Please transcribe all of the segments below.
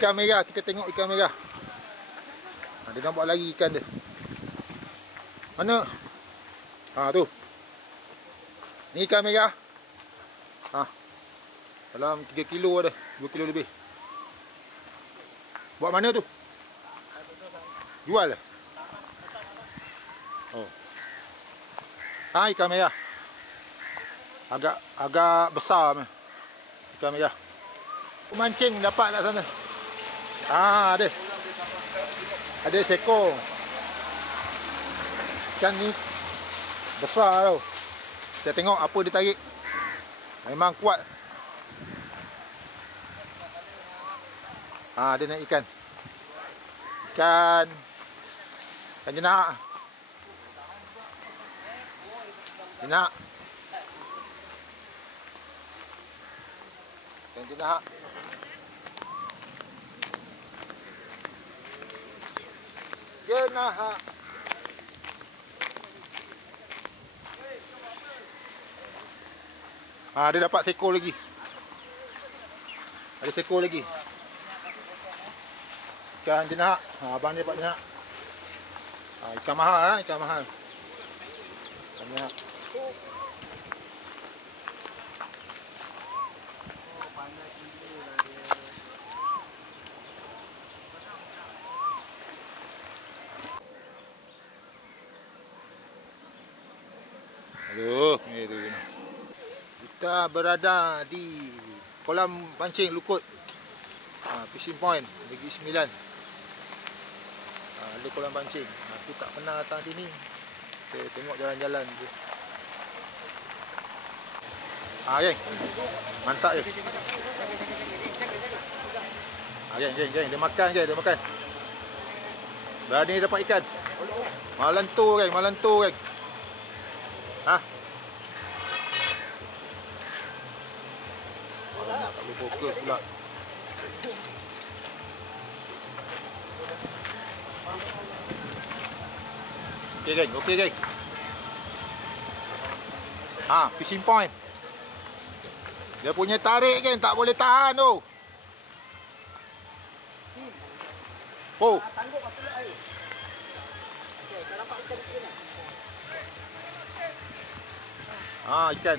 Ikan merah, kita tengok ikan merah. Dia nampak lari ikan dia. Mana? Tu. Ni ikan merah. Dalam 3 kilo ada, 2 kilo lebih. Buat mana tu? Jual lah. Ikan merah. Agak besar ikan merah. Mancing dapat kat sana. Ada. Ada seekor. Ikan ni besar tau. Kita tengok apa dia tarik. Memang kuat. Dia naik ikan. Ikan jenak. Ikan jenak. Jenak. Dia dapat seekor lagi. Ada seekor lagi. Ikan jenak. Abang ni dapat jenak. Ikan mahal ikan mahal. Ikan jenak. Aduh, ni tu. Kita berada di kolam pancing Lukut. Fishing point Negeri Sembilan. Ada kolam pancing. Aku tak pernah datang sini. Kita tengok jalan-jalan je. Geng. Mantap je. Geng. Dia makan ke? Dia makan. Berani dapat ikan. Malentur geng. Tak boleh fokus pula. Okey geng. Fishing point. Dia punya tarik geng, tak boleh tahan tu. Tanggup masuk air. Okey, kau nampak ikan di sini. Ikan.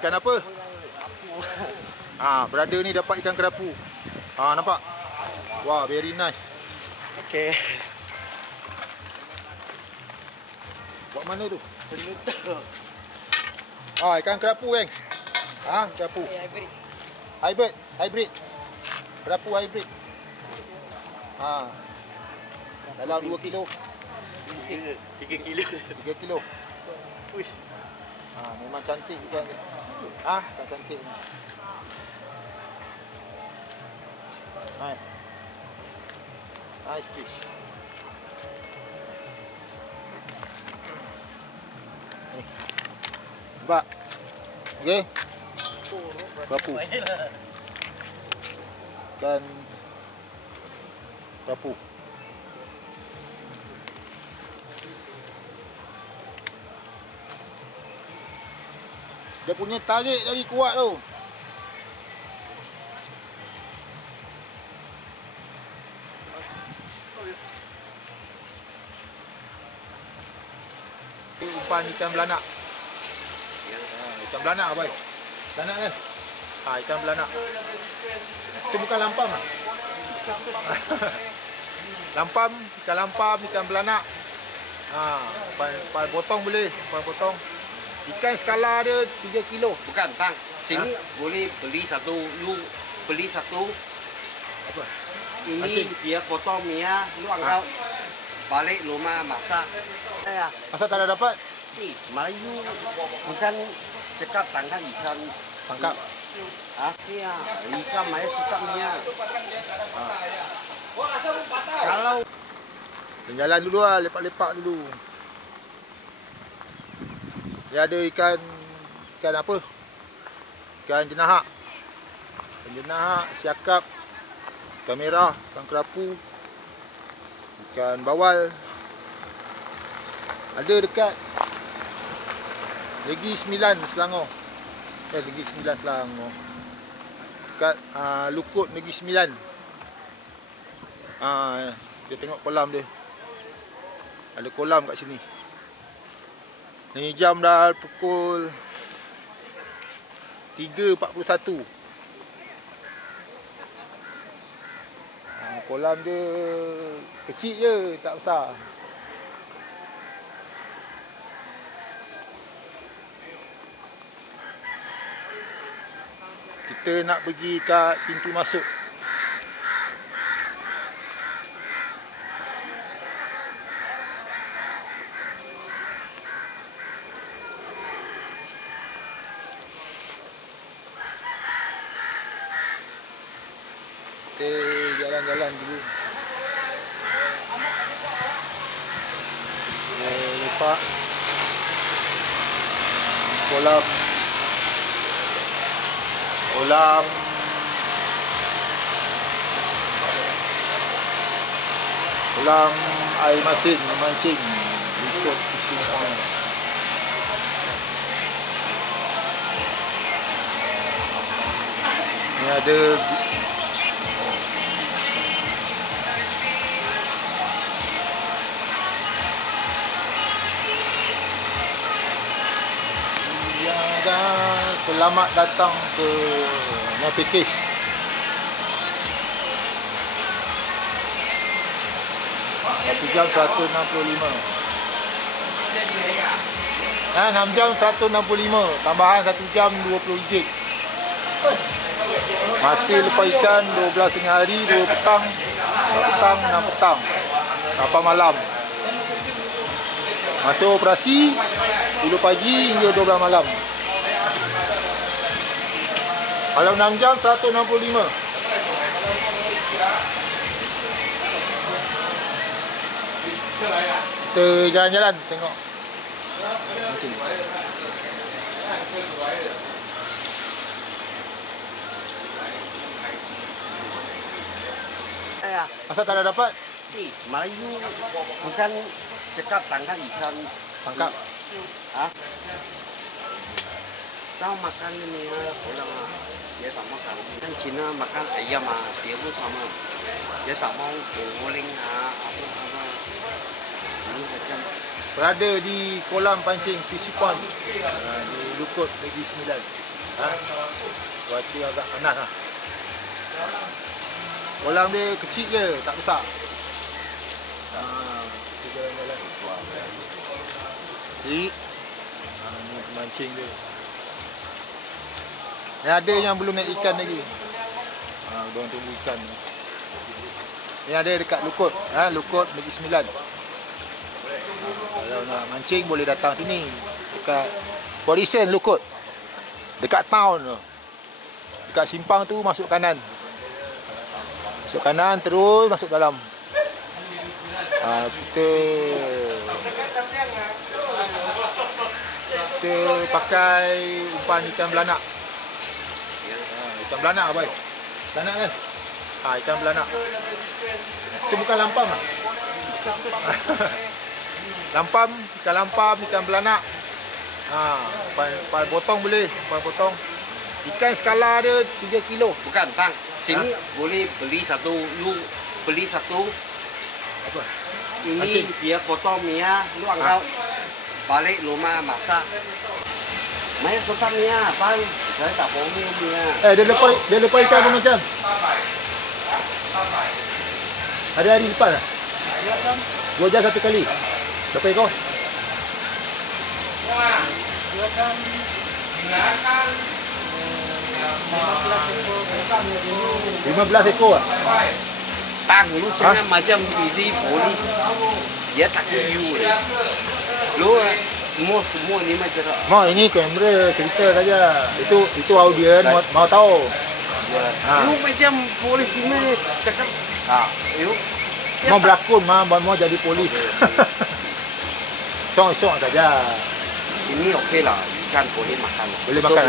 Ikan apa? Berada ni dapat ikan kerapu. Nampak? Wah, very nice. Okey. Buat mana tu? Ikan kerapu geng. Kerapu. Hybrid. Kerapu hybrid. Dalam 2 kilo. 3 kilo. 3 kilo. Uish. Memang cantik ikan ni. Ikan cantik ni. Nice fish. Nampak? Okey. Kerapu. Ikan kerapu. Dia punya tarik tadi kuat tu. Umpan ikan belanak. Ikan belanak apa? Belanak kan? Ikan belanak. Itu bukan lampam lah. Lampam, ikan belanak. Umpan potong boleh, umpan potong. Ikan skala dia 3 kilo. Bukan, Bang. Sini boleh beli satu, Apa? Ini Asin. dia potong minyak, lu anggap balik rumah masak. Masa tak ada dapat? Melayu bukan cakap tangkap ikan. Tangkap. Iya, ikan Melayu suka minyak. Kalau Jalan dulu lah, lepak-lepak dulu. Dia ada ikan apa? Ikan jenahak. Ikan jenahak, siakap, ikan merah, ikan kerapu, ikan bawal. Ada dekat Negeri Sembilan Selangor. Negeri Sembilan Selangor. Dekat Lukut Negeri Sembilan. Dia tengok kolam dia. Ada kolam kat sini. Ni jam dah pukul 3.41. Kolam dia kecil je, tak besar. Kita nak pergi kat pintu masuk. Kita jalan-jalan dulu. Lepak kolam air masin memancing ikut fishing pond. Ni ada selamat datang ke Nepikis. Satu jam 165. 6 jam 165. Tambahan 1 jam 20 ringgit. Masih lepas ikan 12 tengah hari, 2 petang, 6 petang. Sampai malam. Masa operasi 10 pagi hingga 12 malam. Kalau 6 jam 165. Kita jalan-jalan tengok. Asal tak ada dapat? Melayu bukan cakap tangkap ikan. Tangkap. Kau makan ini orang dia tak makan. Kan Cina makan ayam dia pun sama. Dia tak mau goreng apa sama. Ini macam berada di kolam pancing fishing pond di Lukut Negeri Sembilan. Cuaca agak panas lah. Kolam dia kecil je, tak besar. Kita jalan-jalan. Ni pemancing dia. Ni ada yang belum naik ikan lagi. Diorang tunggu ikan. Ni ada dekat Lukut, Lukut Negeri Sembilan. Kalau nak mancing boleh datang sini. Dekat Porisen Lukut. Dekat town tu. Dekat simpang tu masuk kanan. Masuk kanan terus masuk dalam. Kita pakai umpan ikan belanak. Ikan belanak apa? Belanak kan? Ikan belanak. Itu bukan lampam lah. Lampam, ikan belanak. Umpan potong boleh, umpan potong. Ikan skala dia 3 kilo. bukan bang. Sini boleh beli satu, lu beli satu. Apa? Ini Mancing. dia potong Mia, lu angkat balik rumah masak. Maya suka Mia, bang. Saya tak mau Mia. Dia lepas ikan pun macam. Hari-hari lepas lah. 2 jam 1 kali. Berapa ekor? 15 ekor lah. Bang, lu jangan macam ini polis. Dia tak you. Lu semua ni macam Mau ini kamera cerita saja. Itu audien mau tahu. lu macam polis ni cakap. You Mau berlakon mau jadi polis. Song saja. sini okey lah, ikan boleh makan. Boleh makan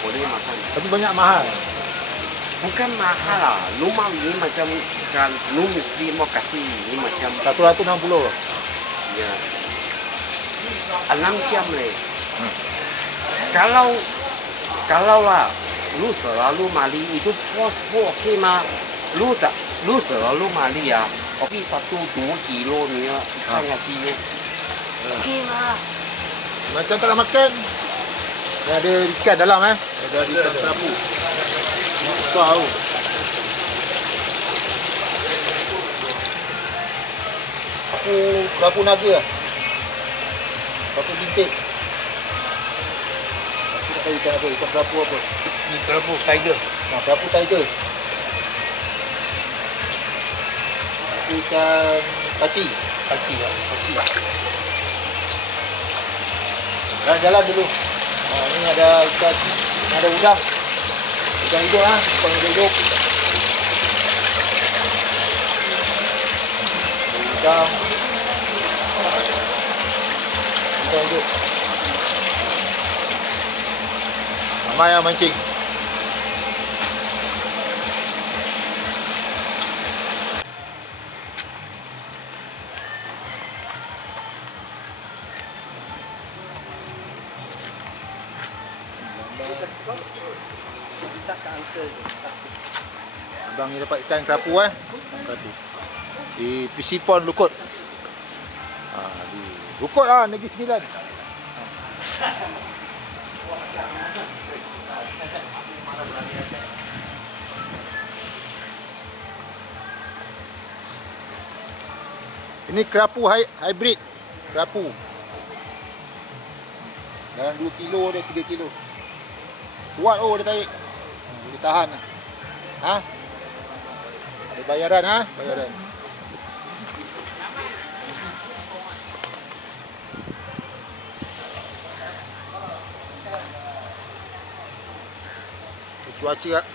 Boleh makan. Tapi banyak mahal. Bukan mahal lah. Lu mau ni macam ikan, lu mesti mau kasih ni macam 160. ya. 6 jam leh. Kalau lah lu selalu mali itu pos okey mah. Lu selalu mali ya. Tapi 1-2 kilo ni ikan ngasih you. Okey lah. Macam tak nak makan. Dia ada ikan dalam Ada ikan kerapu. Besar tu. Kerapu naga lah. Kerapu bintik. Aku tak tahu ikan apa. Ikan kerapu apa. Ni kerapu tiger. Kerapu tiger. Ikan paci. Paci lah. Paci. Jalan dulu. Ni ada ikan. Ni ada udang. Udang hidup Udang hidup. Udang. Udang hidup. Ramai yang mancing. Abang ni dapat ikan kerapu kerapu. Di fishing pond Lukut. Di Lukut Negeri Sembilan. Ini kerapu hybrid. Kerapu. Dalam 2 kilo dia 3 kilo. Kuat dia tarik. Boleh tahan. Ada bayaran bayaran.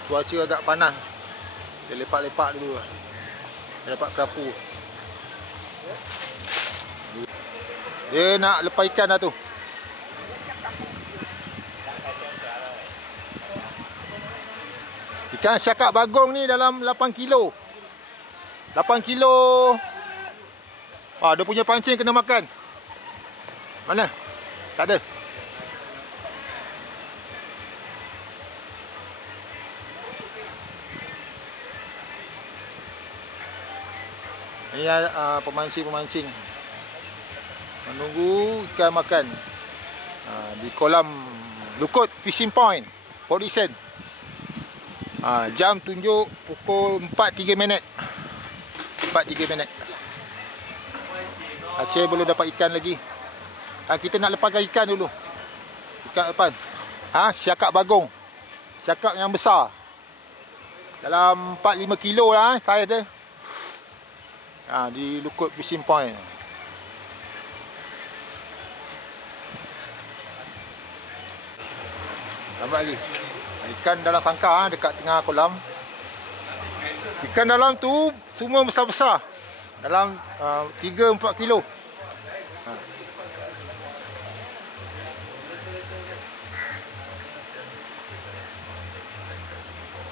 Cuaca agak panas. Dia lepak-lepak dulu. Dia dapat kerapu. Dia nak lepas ikan dah tu. Ikan syakak bagong ni dalam 8 kilo. 8 kilo. Dia punya pancing kena makan. Mana? Tak ada. Ini pemancing-pemancing menunggu ikan makan di kolam Lukut Fishing Point, Port Dickson. Jam tunjuk pukul 4.03 minit. 4.03 minit. Aceh belum dapat ikan lagi. Kita nak lepaskan ikan dulu. Ikan depan. Syakak bagong. Syakak yang besar. Dalam 4-5 kilo lah saiz dia. Di Lukut Fishing Point. Nampak lagi. Ikan dalam sangkar dekat tengah kolam. Ikan dalam tu semua besar-besar. Dalam 3-4 kilo.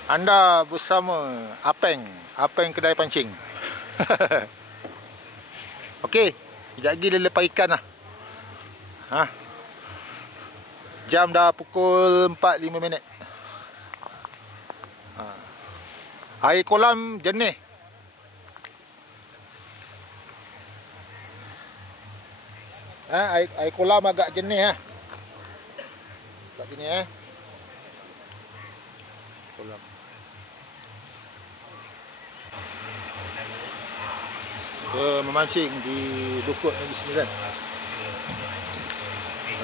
Anda bersama Apeng Kedai Pancing. Okey, sekejap lagi dia lepas ikan lah. Jam dah pukul 4.05 minit. Air kolam jernih. Air kolam agak jernih agak jernih kolam. Memancing di Lukut Negeri Sembilan.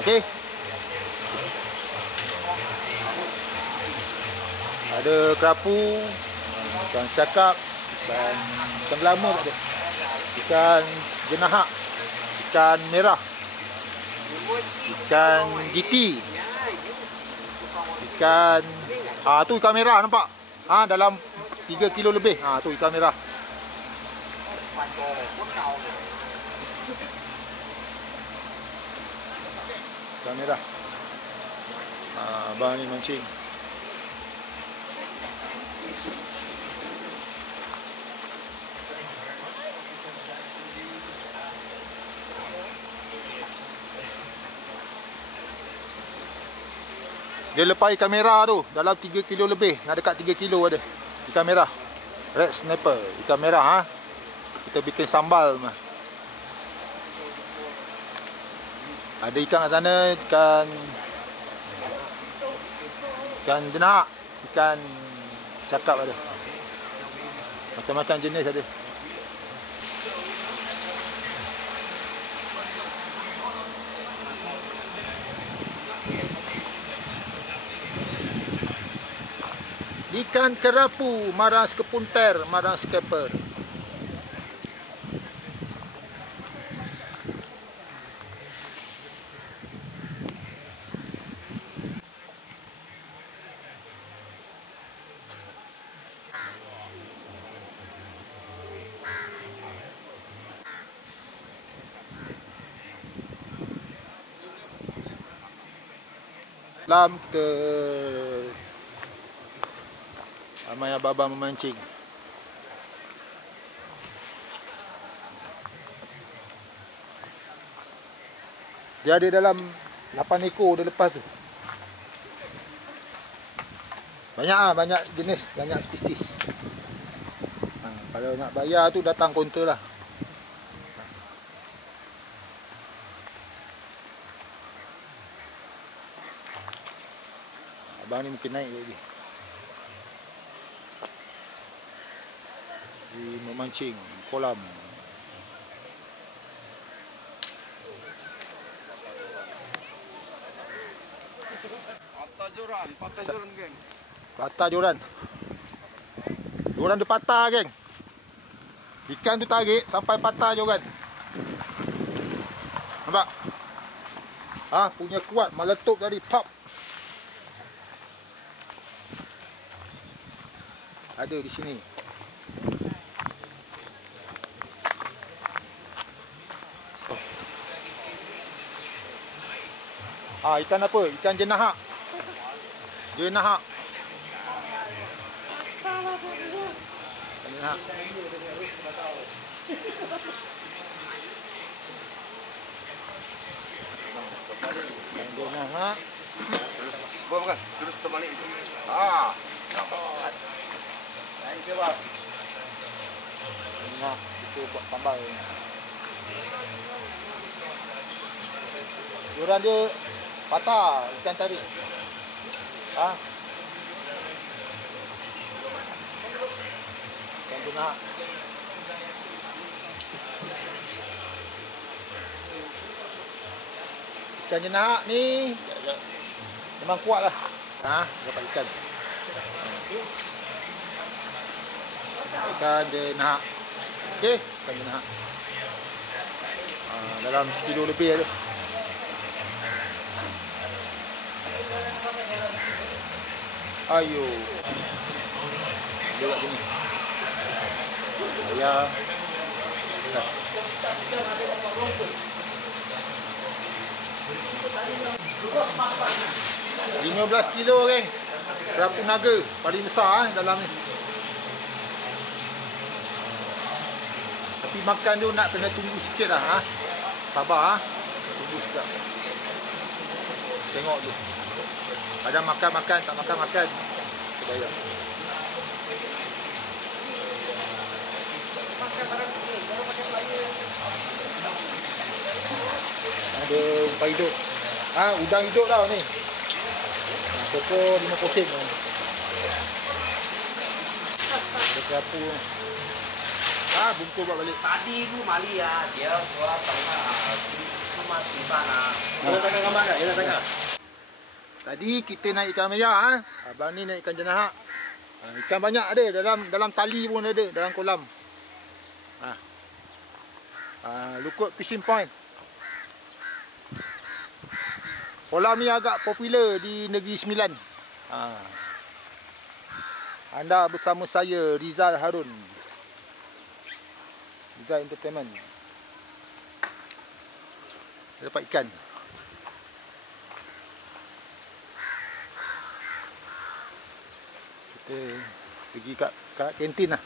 Okey. Ada kerapu, ikan syakak, ikan gelama tak ada. Ikan jenahak, ikan merah, ikan GT, ikan tu ikan merah nampak. Dalam 3 kilo lebih. Tu ikan merah. Ikan merah. Abang ni mancing. Dia lepas ikan merah tu dalam 3 kilo lebih. Nak dekat 3 kilo ada. Ikan merah. Red snapper. Ikan merah kita bikin sambal. Ada ikan kat sana, ikan jenak, ikan cakap ada. Macam-macam jenis ada. Ikan kerapu, maras kepunter, maras keper. Lam ke ramai abang-abang memancing. Dia ada dalam 8 ekor dia lepas tu. Banyak jenis, banyak spesies. Kalau nak bayar tu datang kaunter lah. Abang ni mungkin naik lagi. Di memancing kolam. Patah joran geng. Patah joran. Joran dia patah geng. Ikan tu tarik sampai patah joran. Nampak? Punya kuat, meletup tadi, pop. Ada di sini. Ikan apa? Ikan jenahak. Jenahak. Jenahak. Jenahak. Boleh makan? Terus terbalik itu. Naik ke bang? Jenahak. Kita buat sambal. Joran dia patah, ikan tarik. Ikan jenahak. Ikan jenahak ni memang kuat lah. Dapat ikan. Ikan jenahak. Okey, ikan jenahak. Dalam sekilo lebih ada. Ayo. Dia kat sini. Ayam. 15 kilo geng. Kerapu naga paling besar dalam ni. Tapi makan tu nak kena tunggu sikit lah. Sabar tunggu sekejap. Tengok tu. Ada makan-makan, tak makan-makan. Kita bayar. Ada umpan hidup. Udang hidup tau ni. Pokok 50 sen. Ada kerapu. Bungkus buat balik. Tadi tu Mali ya, dia buat cuma simpan Dia tengah gambar tak? Dia tengah. Tadi kita naik ikan merah. Abang ni naik ikan jenahak. Ikan banyak ada dalam tali pun ada dalam kolam. Lukut Fishing Point. Kolam ni agak popular di Negeri Sembilan. Anda bersama saya Rizal Harun, Rizal Entertainment. Dapat ikan. Kita pergi kat kantin lah.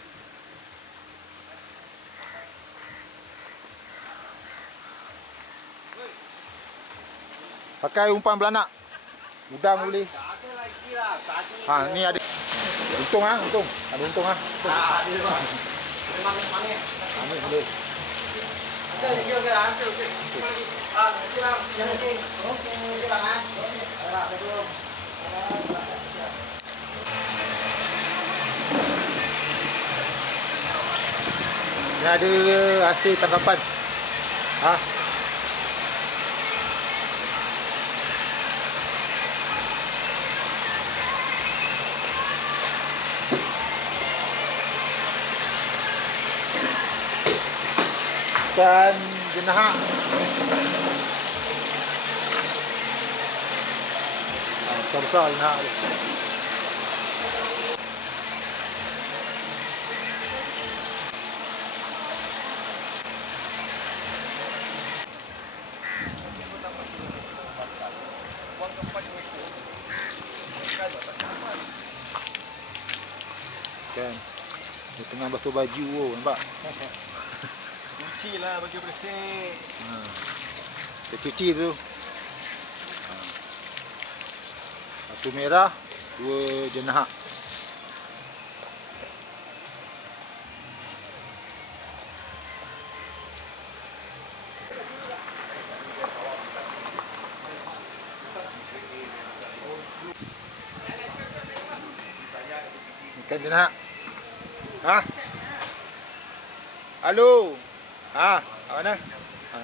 Pakai umpan belanak. Udang boleh. Ni ada. Untung untung. Ada untung Ini boleh. Ini ada hasil tangkapan. Ha? Ikan jenahak. Besar jenahak tu. Kan dia tengah basuh baju oh, nampak? Cuci lah baju bersih. Kita cuci tu. Satu merah, 2 jenahak. Ikan jenahak. Ha? Halo. Ha, kat mana? Ha.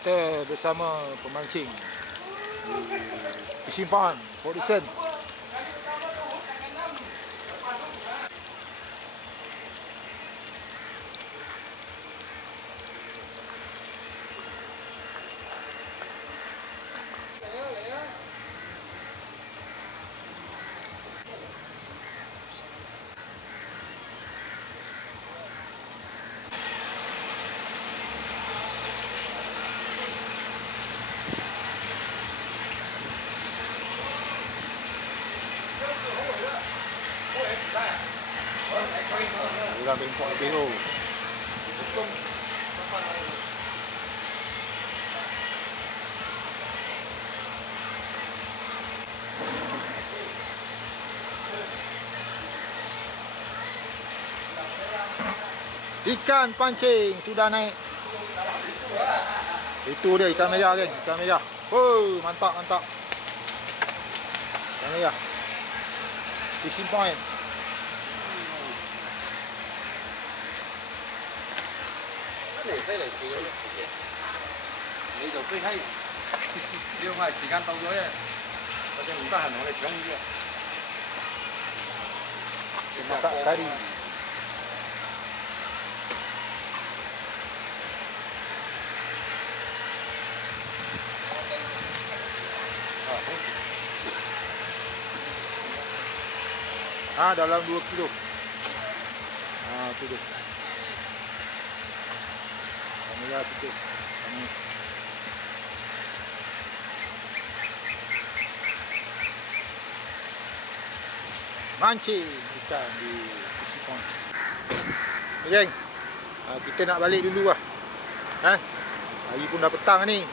Kita bersama pemancing fishing pond, Port Dickson. Ulang bengkok lebih tu. Ikan pancing sudah naik. Itu dia ikan merah kan, ikan merah. Oh, mantap mantap. Ikan merah. Fishing point. 嚟犀利跳咯，你就飛閪，要快時間到咗啫，或者唔得閒我哋搶魚啊。Masak kari. Dalam 2 kilo. Tu dia. Kamera tutup. Mancing ikan di fishing pond. Okay, geng. Kita nak balik dulu lah. Hari pun dah petang ni.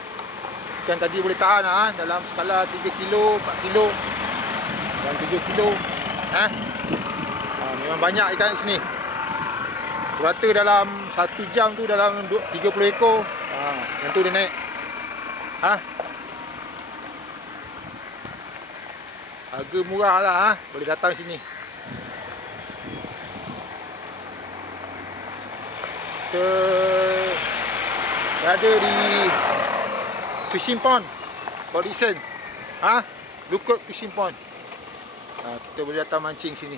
Ikan tadi boleh tahan dalam skala 3 kilo, 4 kilo dan 7 kilo. Memang banyak ikan di sini. Rata dalam 1 jam tu dalam 30 ekor. Yang tu dia naik. Harga murah lah. Boleh datang sini. Kita berada di fishing pond Polisen. Lukut fishing pond. Kita boleh datang mancing sini.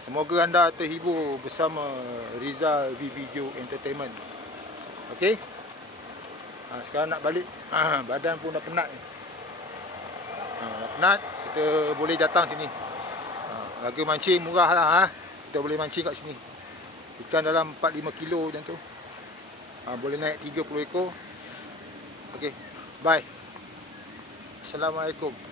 Semoga anda terhibur bersama Rizal Video Entertainment. Okey. Sekarang nak balik. Badan pun dah penat. Penat, kita boleh datang sini. Harga mancing murah lah. Kita boleh mancing kat sini. Ikan dalam 4-5 kilo macam tu. Boleh naik 30 ekor. Okey. Bye. Assalamualaikum.